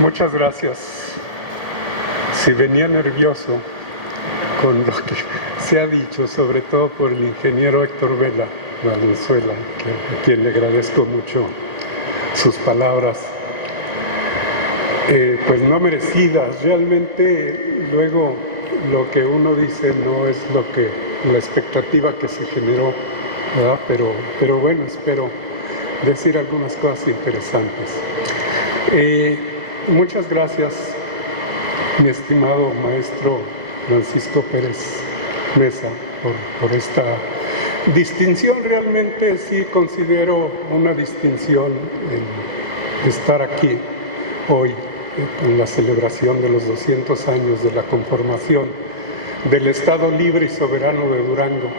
Muchas gracias. Si venía nervioso con lo que se ha dicho, sobre todo por el ingeniero Héctor Vela Valenzuela, a quien le agradezco mucho sus palabras, pues no merecidas. Realmente luego lo que uno dice no es la expectativa que se generó, ¿verdad? Pero bueno, espero decir algunas cosas interesantes. Muchas gracias, mi estimado maestro Francisco Pérez Mesa, por esta distinción. Realmente sí considero una distinción el estar aquí hoy en la celebración de los 200 años de la conformación del Estado Libre y Soberano de Durango.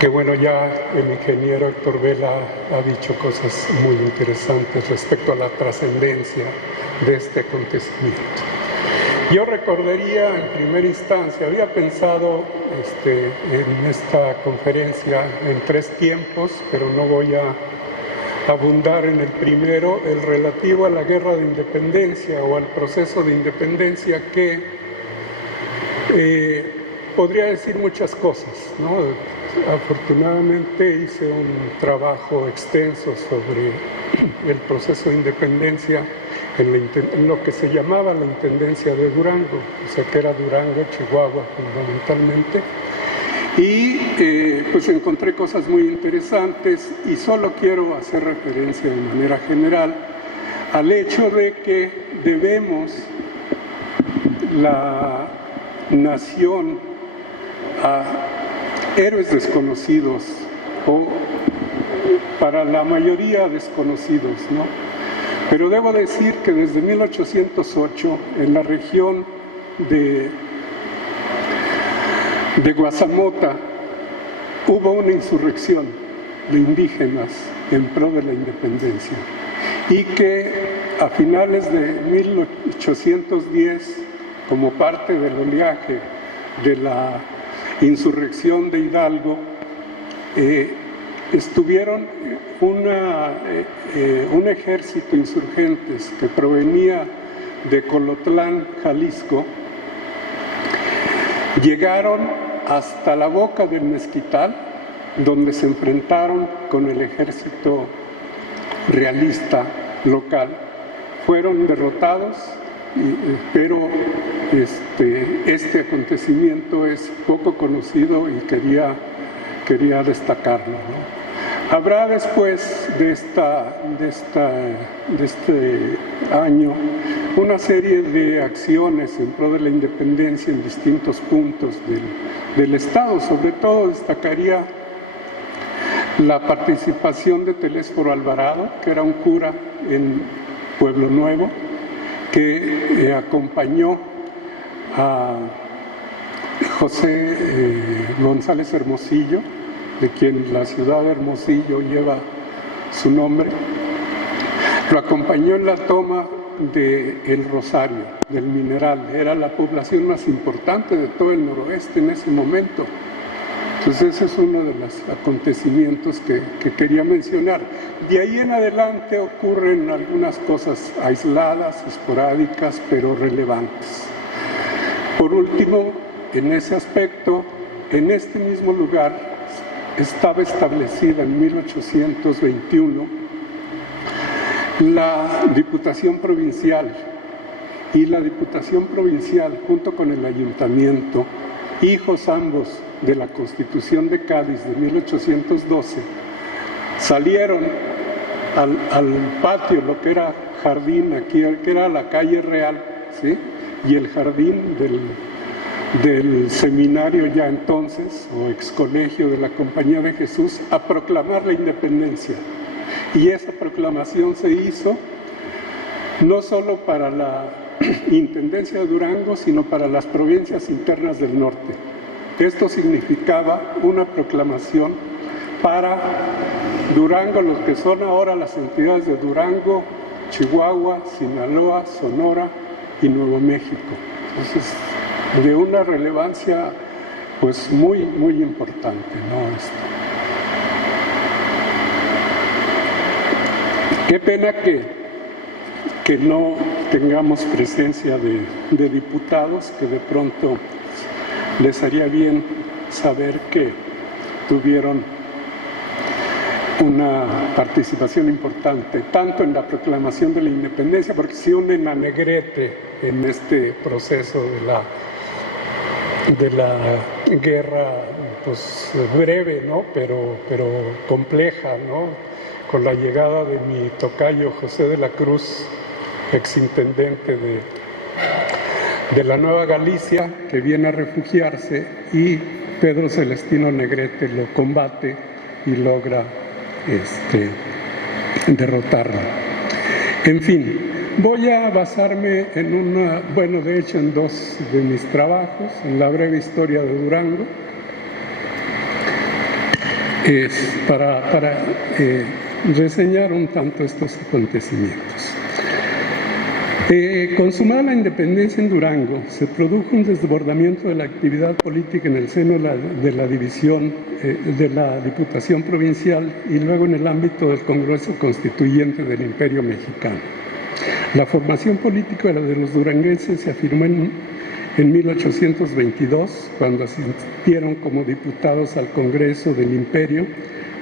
Que bueno, ya el ingeniero Héctor Vela ha dicho cosas muy interesantes respecto a la trascendencia de este acontecimiento. Yo recordaría en primera instancia, había pensado en esta conferencia en 3 tiempos, pero no voy a abundar en el primero, el relativo a la guerra de independencia o al proceso de independencia, que podría decir muchas cosas, ¿no? Afortunadamente hice un trabajo extenso sobre el proceso de independencia en lo que se llamaba la Intendencia de Durango, o sea que era Durango, Chihuahua fundamentalmente, y pues encontré cosas muy interesantes y solo quiero hacer referencia de manera general al hecho de que debemos la nación a héroes desconocidos, o para la mayoría desconocidos, ¿no? Pero debo decir que desde 1808 en la región de Guazamota hubo una insurrección de indígenas en pro de la independencia, y que a finales de 1810, como parte del oleaje de la insurrección de Hidalgo, estuvieron un ejército insurgentes que provenía de Colotlán, Jalisco, llegaron hasta la boca del Mezquital, donde se enfrentaron con el ejército realista local. Fueron derrotados, pero este acontecimiento es poco conocido y quería destacarlo, ¿no? Habrá después de este año una serie de acciones en pro de la independencia en distintos puntos del Estado. Sobre todo destacaría la participación de Telésforo Alvarado, que era un cura en Pueblo Nuevo, que acompañó a José González Hermosillo, de quien la ciudad de Hermosillo lleva su nombre. Lo acompañó en la toma de El Rosario, del Mineral. Era la población más importante de todo el noroeste en ese momento. Entonces ese es uno de los acontecimientos que quería mencionar. De ahí en adelante ocurren algunas cosas aisladas, esporádicas, pero relevantes. Por último, en ese aspecto, en este mismo lugar estaba establecida en 1821 la Diputación Provincial, y la Diputación Provincial junto con el Ayuntamiento, hijos ambos de la Constitución de Cádiz de 1812, salieron al patio, lo que era jardín aquí, que era la calle Real, ¿sí? Y el jardín del seminario ya entonces, o ex colegio de la Compañía de Jesús, a proclamar la independencia. Y esa proclamación se hizo no solo para la Intendencia de Durango, sino para las provincias internas del norte. Esto significaba una proclamación para Durango, los que son ahora las entidades de Durango, Chihuahua, Sinaloa, Sonora y Nuevo México. Entonces, de una relevancia pues muy importante, ¿no? Qué pena que que no tengamos presencia de diputados, que de pronto les haría bien saber que tuvieron una participación importante, tanto en la proclamación de la independencia, porque se unen a Negrete en este proceso de la guerra, pues breve, ¿no? pero compleja, ¿no? Con la llegada de mi tocayo José de la Cruz, exintendente de la Nueva Galicia, que viene a refugiarse, y Pedro Celestino Negrete lo combate y logra derrotarlo. En fin, voy a basarme en dos de mis trabajos, en la breve historia de Durango, para reseñar un tanto estos acontecimientos. Consumada la independencia en Durango, se produjo un desbordamiento de la actividad política en el seno de la división de la Diputación Provincial y luego en el ámbito del Congreso Constituyente del Imperio Mexicano. La formación política de los duranguenses se afirmó en 1822, cuando asistieron como diputados al Congreso del Imperio,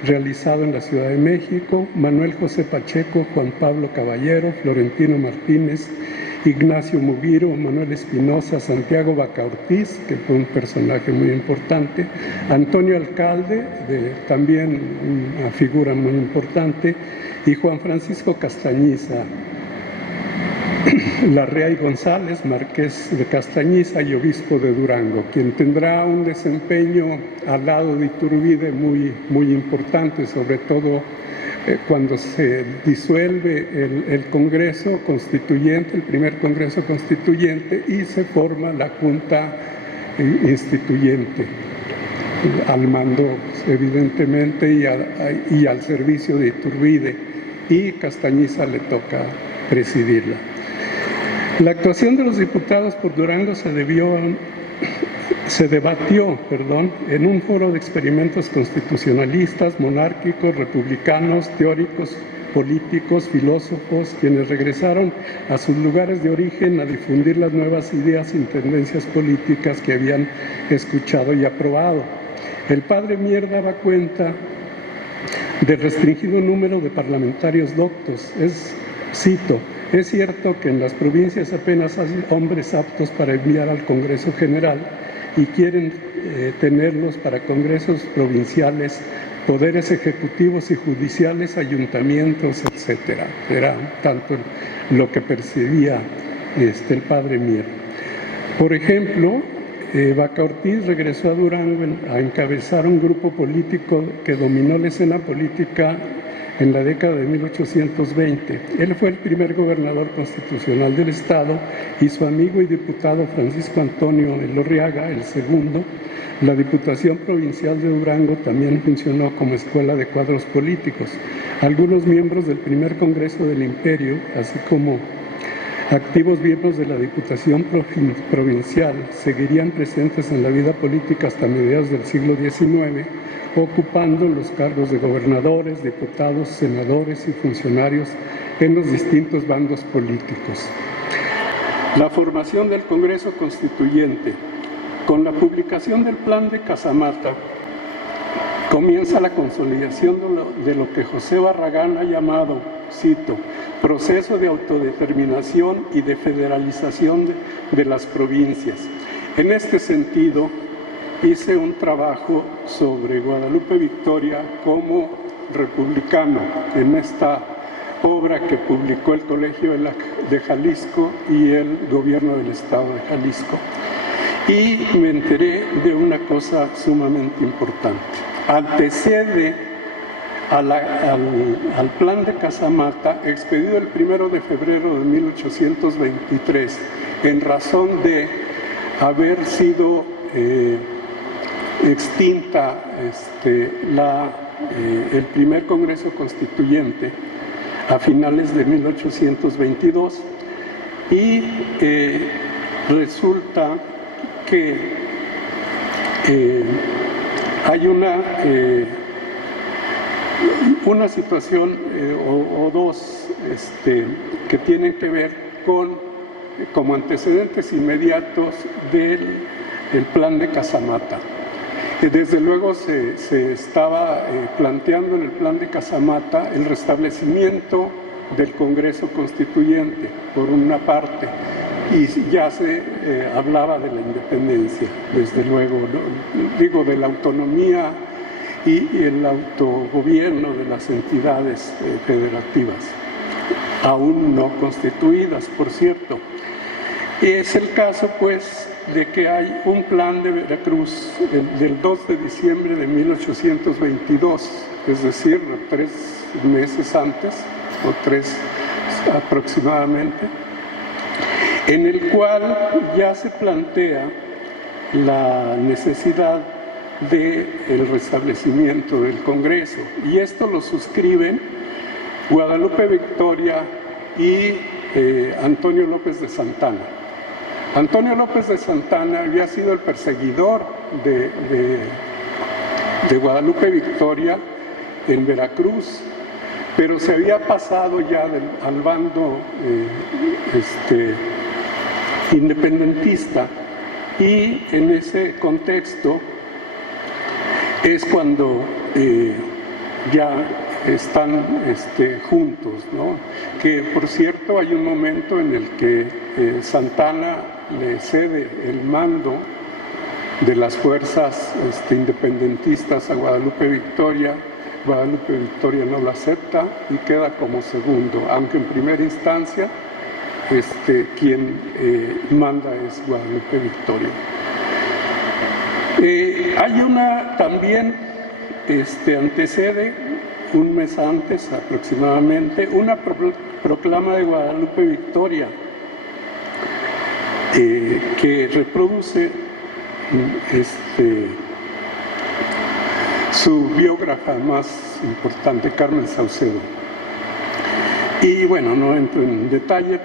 realizado en la Ciudad de México, Manuel José Pacheco, Juan Pablo Caballero, Florentino Martínez, Ignacio Mugiro, Manuel Espinosa, Santiago Vaca Ortiz, que fue un personaje muy importante, Antonio Alcalde, también una figura muy importante, y Juan Francisco Castañiza, Larrea González, marqués de Castañiza y obispo de Durango, quien tendrá un desempeño al lado de Iturbide muy importante, sobre todo cuando se disuelve el Congreso Constituyente, el primer Congreso Constituyente, y se forma la Junta Instituyente, al mando evidentemente y al servicio de Iturbide, y Castañiza le toca presidirla. La actuación de los diputados por Durango se debatió en un foro de experimentos constitucionalistas, monárquicos, republicanos, teóricos, políticos, filósofos, quienes regresaron a sus lugares de origen a difundir las nuevas ideas y tendencias políticas que habían escuchado y aprobado. El padre Mier daba cuenta del restringido número de parlamentarios doctos. Cito: es cierto que en las provincias apenas hay hombres aptos para enviar al Congreso General y quieren tenerlos para congresos provinciales, poderes ejecutivos y judiciales, ayuntamientos, etcétera. Era tanto lo que percibía el padre Mier. Por ejemplo, Vaca Ortiz regresó a Durango a encabezar un grupo político que dominó la escena política en la década de 1820. Él fue el primer gobernador constitucional del estado y su amigo y diputado Francisco Antonio Elorriaga, el segundo. La Diputación Provincial de Durango también funcionó como escuela de cuadros políticos. Algunos miembros del primer Congreso del Imperio, así como activos miembros de la Diputación Provincial, seguirían presentes en la vida política hasta mediados del siglo XIX, ocupando los cargos de gobernadores, diputados, senadores y funcionarios en los distintos bandos políticos. La formación del Congreso Constituyente. Con la publicación del Plan de Casamata, comienza la consolidación de lo que José Barragán ha llamado, cito, proceso de autodeterminación y de federalización de las provincias. En este sentido, hice un trabajo sobre Guadalupe Victoria como republicano en esta obra que publicó el Colegio de Jalisco y el Gobierno del Estado de Jalisco. Y me enteré de una cosa sumamente importante. Antecede al Plan de Casamata, expedido el 1 de febrero de 1823, en razón de haber sido extinta el primer Congreso Constituyente a finales de 1822, y resulta que hay una situación o dos que tienen que ver como antecedentes inmediatos del plan de Casamata. Desde luego se estaba planteando en el plan de Casamata el restablecimiento del Congreso Constituyente, por una parte, y ya se hablaba de la independencia, desde luego, digo, de la autonomía y el autogobierno de las entidades federativas, aún no constituidas, por cierto. Es el caso, pues, de que hay un plan de Veracruz del 2 de diciembre de 1822, es decir, 3 meses antes, o 3 aproximadamente, en el cual ya se plantea la necesidad del restablecimiento del Congreso. Y esto lo suscriben Guadalupe Victoria y Antonio López de Santana. Antonio López de Santana había sido el perseguidor de Guadalupe Victoria en Veracruz, pero se había pasado ya al bando independentista, y en ese contexto es cuando ya están juntos, ¿no? Que por cierto hay un momento en el que Santana le cede el mando de las fuerzas independentistas a Guadalupe Victoria. Guadalupe Victoria no lo acepta y queda como segundo, aunque en primera instancia quien manda es Guadalupe Victoria. Hay una también, antecede un mes antes aproximadamente, una proclama de Guadalupe Victoria que reproduce su biógrafa más importante, Carmen Saucedo. Y bueno, no entro en detalle.